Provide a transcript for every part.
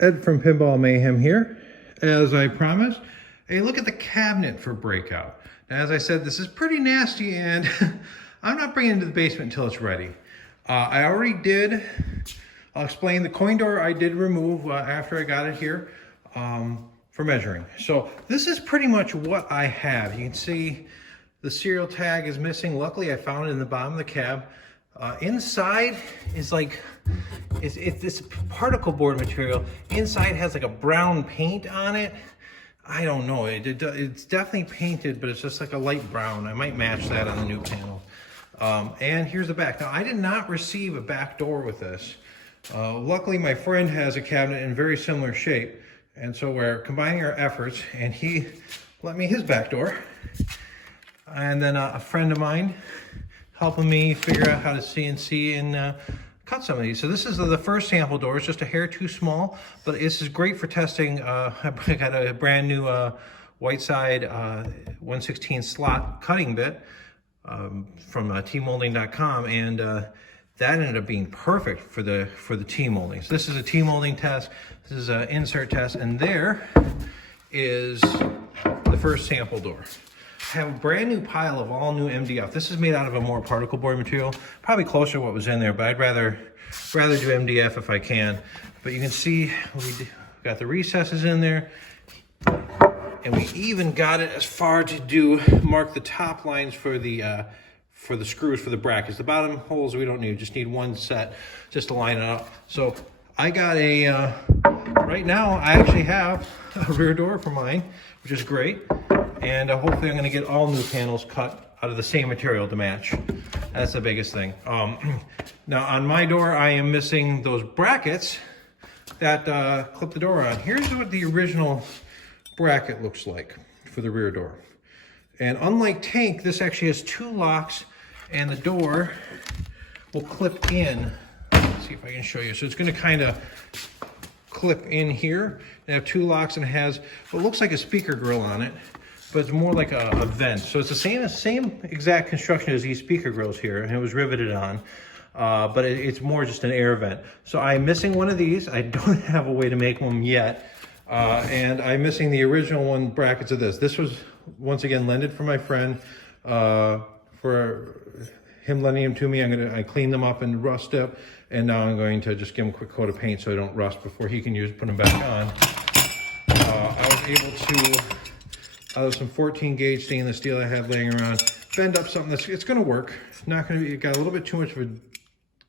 Ed from Pinball Mayhem here. As I promised, a look at the cabinet for Breakout. Now, as I said, this is pretty nasty, and I'm not bringing it into the basement until it's ready. I already did. I'll explain. The coin door I did remove after I got it here for measuring. So this is pretty much what I have. You can see the serial tag is missing. Luckily, I found it in the bottom of the cab. Inside is like, it's particle board material. Inside has like a brown paint on it. I don't know, it's definitely painted, but it's just like a light brown. I might match that on the new panel. And here's the back. Now, I did not receive a back door with this. Luckily, my friend has a cabinet in very similar shape. And so we're combining our efforts, and he lent me his back door. And then a friend of mine helping me figure out how to CNC and cut some of these. So this is the first sample door. It's just a hair too small, but this is great for testing. I got a brand new white side 1/16 slot cutting bit from T-molding.com, and that ended up being perfect for the T-molding. So this is a T-molding test. This is an insert test, and there is the first sample door. I have a brand new pile of all new MDF. This is made out of a more particle board material, probably closer to what was in there, but I'd rather do MDF if I can. But you can see we got the recesses in there, and we even got it as far to mark the top lines for the screws for the brackets. The bottom holes we don't need, just need one set just to line it up. So I got right now I actually have a rear door for mine, which is great. And hopefully I'm going to get all new panels cut out of the same material to match. That's the biggest thing. Now on my door, I am missing those brackets that clip the door on. Here's what the original bracket looks like for the rear door. And unlike Tank, this actually has two locks, and the door will clip in. Let's see if I can show you. So it's going to kind of clip in here and have two locks, and it has what looks like a speaker grill on it, but it's more like a vent. So it's the same exact construction as these speaker grills here, and it was riveted on, but it's more just an air vent. So I'm missing one of these. I don't have a way to make one yet, and I'm missing the original one brackets of this. This was, once again, lended from my friend. For him lending them to me, I cleaned them up and rust up, and now I'm going to just give them a quick coat of paint so they don't rust before he can put them back on. I was able to, out of some 14 gauge stainless steel I had laying around, bend up something it's going to work. It's not going to be, it got a little bit too much of a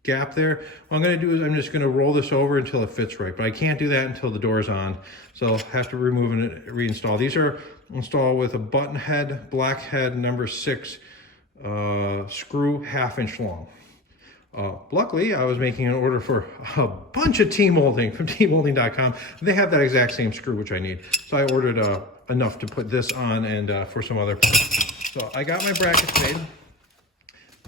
gap there. What I'm going to do is I'm just going to roll this over until it fits right, but I can't do that until the door's on. So I'll have to remove and reinstall. These are installed with a button head, black head, number 6 screw, 1/2 inch long. Luckily, I was making an order for a bunch of T-molding from T-molding.com. They have that exact same screw, which I need. So I ordered enough to put this on and for some other parts. So I got my brackets made.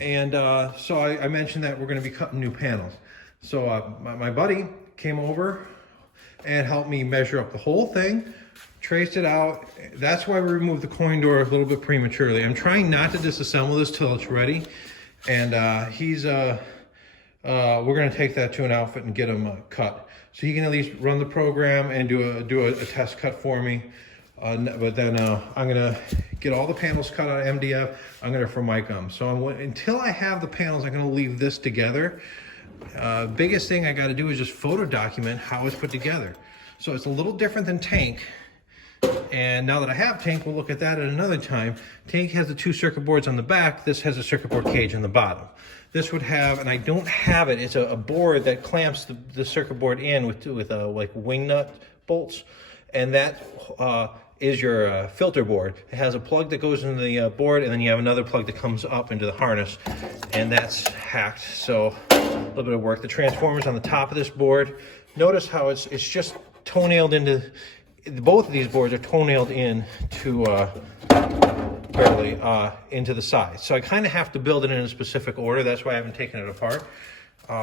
And so I mentioned that we're going to be cutting new panels. So my buddy came over and helped me measure up the whole thing, traced it out. That's why we removed the coin door a little bit prematurely. I'm trying not to disassemble this till it's ready. And we're going to take that to an outfit and get him cut, so he can at least run the program and do a test cut for me. But then I'm going to get all the panels cut out of MDF. I'm going to formic them. So until I have the panels, I'm going to leave this together. Biggest thing I got to do is just photo document how it's put together. So it's a little different than Tank. And now that I have Tank, we'll look at that at another time. Tank has the 2 circuit boards on the back. This has a circuit board cage on the bottom. This would have, and I don't have it, it's a board that clamps the circuit board in with like wing nut bolts. And that is your filter board. It has a plug that goes into the board, and then you have another plug that comes up into the harness, and that's hacked. So a little bit of work. The transformers on the top of this board. Notice how it's just toenailed into. Both of these boards are toenailed in to barely into the sides. So I kind of have to build it in a specific order. That's why I haven't taken it apart.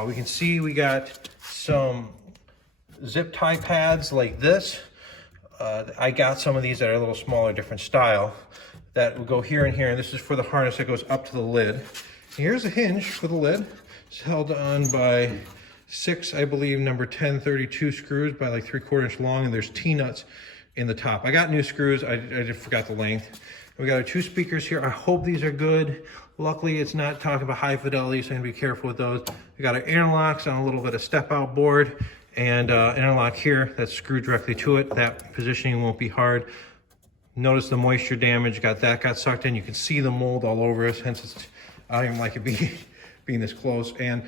We can see we got some zip tie pads like this. I got some of these that are a little smaller, different style, that will go here and here. And this is for the harness that goes up to the lid. Here's a hinge for the lid. It's held on by 6, I believe, number 1032 screws by like 3/4 inch long, and there's T-nuts in the top. I got new screws, I just forgot the length. We got our 2 speakers here. I hope these are good. Luckily, it's not talking about high fidelity, so I'm gonna be careful with those. We got our interlocks on a little bit of step-out board, and interlock here that's screwed directly to it. That positioning won't be hard. Notice the moisture damage, got sucked in. You can see the mold all over us, hence it's, I don't even like it being this close. And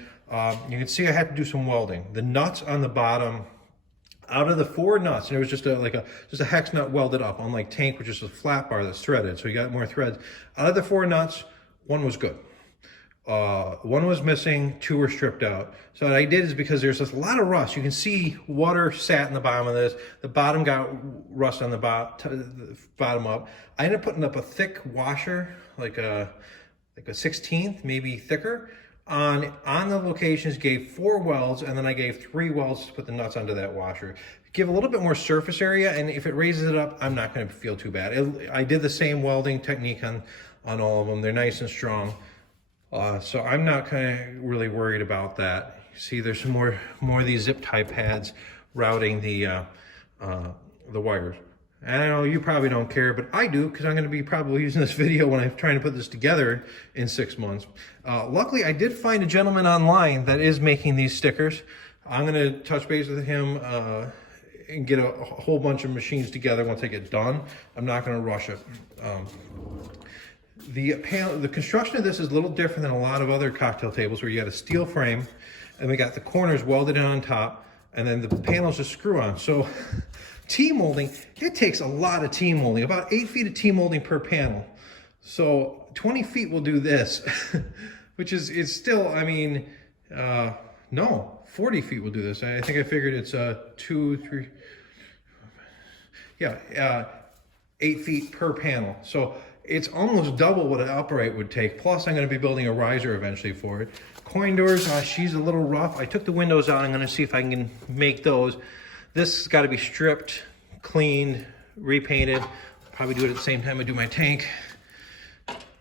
you can see I had to do some welding. The nuts on the bottom, out of the 4 nuts, and it was just a hex nut welded up, unlike tank, which is a flat bar that's threaded, so you got more threads. Out of the 4 nuts, 1 was good. 1 was missing, 2 were stripped out. So what I did is, because there's a lot of rust, you can see water sat in the bottom of this. The bottom got rust on the bottom up. I ended up putting up a thick washer, like a 16th, maybe thicker, on the locations. Gave 4 welds, and then I gave 3 welds to put the nuts onto that washer. Give a little bit more surface area, and if it raises it up, I'm not going to feel too bad. I did the same welding technique on all of them. They're nice and strong. So I'm not kind of really worried about that. You see, there's some more of these zip tie pads routing the wires. And I know you probably don't care, but I do, because I'm going to be probably using this video when I'm trying to put this together in 6 months. Luckily, I did find a gentleman online that is making these stickers. I'm going to touch base with him and get a whole bunch of machines together once I get done. I'm not going to rush it. The construction of this is a little different than a lot of other cocktail tables, where you got a steel frame, and we got the corners welded in on top, and then the panels just screw on. So T-molding, it takes a lot of T-molding, about 8 feet of T-molding per panel. So 20 feet will do this, which is, it's still, I mean, no, 40 feet will do this. I think I figured it's 2, 3, yeah, 8 feet per panel. So it's almost double what an upright would take. Plus, I'm going to be building a riser eventually for it. Coin doors, she's a little rough. I took the windows out. I'm going to see if I can make those. This has got to be stripped, cleaned, repainted. Probably do it at the same time I do my tank.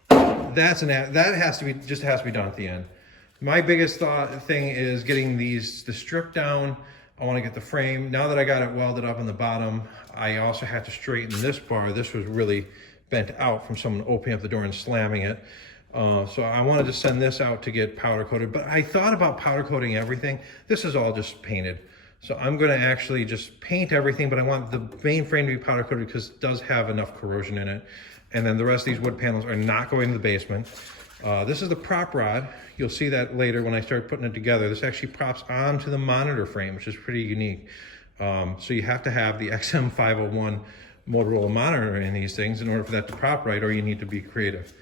That has to be done at the end. My biggest thing is getting the strip down. I want to get the frame. Now that I got it welded up on the bottom, I also have to straighten this bar. This was really bent out from someone opening up the door and slamming it. So I wanted to send this out to get powder coated, but I thought about powder coating everything. This is all just painted. So I'm going to actually just paint everything, but I want the main frame to be powder coated because it does have enough corrosion in it. And then the rest of these wood panels are not going to the basement. This is the prop rod. You'll see that later when I start putting it together. This actually props onto the monitor frame, which is pretty unique. So you have to have the XM501 Motorola monitor in these things in order for that to prop right, or you need to be creative.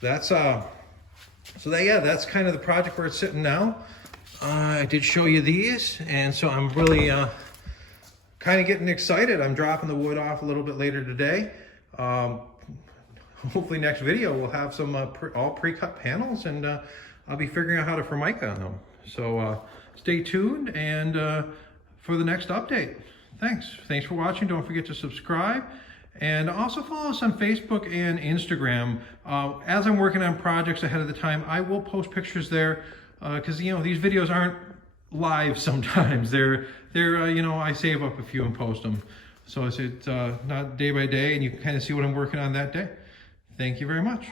That's that's kind of the project where it's sitting now. I did show you these, and so I'm really kind of getting excited. I'm dropping the wood off a little bit later today. Hopefully next video we'll have some all pre-cut panels, and I'll be figuring out how to formica on them. So stay tuned and for the next update. Thanks for watching. Don't forget to subscribe, and also follow us on Facebook and Instagram. As I'm working on projects ahead of the time, I will post pictures there, because these videos aren't live sometimes. They're I save up a few and post them, so it's not day by day, and you can kind of see what I'm working on that day. Thank you very much.